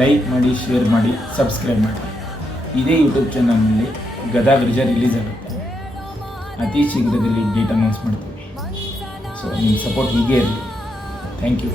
Like ಮಾಡಿ, share ಮಾಡಿ, subscribe ಮಾಡಿ. ಇದೇ ಯೂಟ್ಯೂಬ್ ಚಾನಲ್ನಲ್ಲಿ ಗದಾ ವಿರ್ಜ ರಿಲೀಸ್ ಆಗುತ್ತೆ. ಅತಿ ಶೀಘ್ರದಲ್ಲಿ ಡೇಟ್ ಅನೌನ್ಸ್ ಮಾಡ್ತೀವಿ. ಸೊ ನಿಮ್ಮ ಸಪೋರ್ಟ್ ಹೀಗೆ ಇರಲಿ. Thank you.